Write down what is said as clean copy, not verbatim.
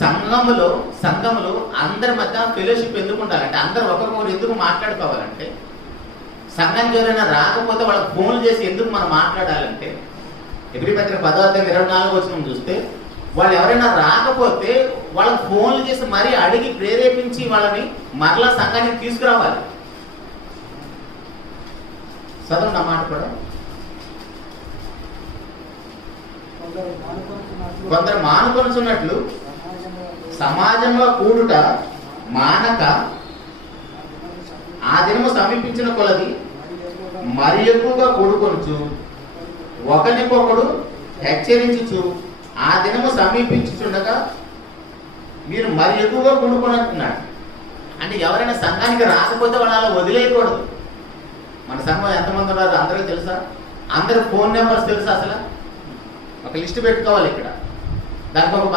సంఘములో అందరి మధ్య ఫెలోషిప్ ఎందుకు ఉండాలంటే, అందరు ఒకరికొకరు ఎందుకు మాట్లాడుకోవాలంటే, సంఘానికి ఎవరైనా రాకపోతే వాళ్ళకి ఫోన్లు చేసి ఎందుకు మనం మాట్లాడాలంటే, ఎబ్రీ పత్రిక 10:24 చూస్తే, వాళ్ళు ఎవరైనా రాకపోతే వాళ్ళకి ఫోన్లు చేసి మరీ అడిగి ప్రేరేపించి వాళ్ళని మరలా సంఘానికి తీసుకురావాలి. చదవండి నా మాట కూడా. కొందరు మానుకొనుచున్నట్లు సమాజంలో కూడుట మానక ఆ దినము సమీపించిన కొలది మరి ఎక్కువగా కూడుకొనుచు ఒకరికొకడు హెచ్చరించుచు ఆ దినము సమీపించుచుండగా మీరు మరి ఎక్కువగా కూడుకొనంటున్నాడు. అంటే ఎవరైనా సంఘానికి రాకపోతే వాళ్ళు అలా వదిలేయకూడదు. మన సంఘం ఎంతమంది ఉన్నారు అందరికీ తెలుసా? అందరి ఫోన్ నెంబర్స్ తెలుసా? అసలు ఒక లిస్ట్ పెట్టుకోవాలి ఇక్కడ. దానికి ఒక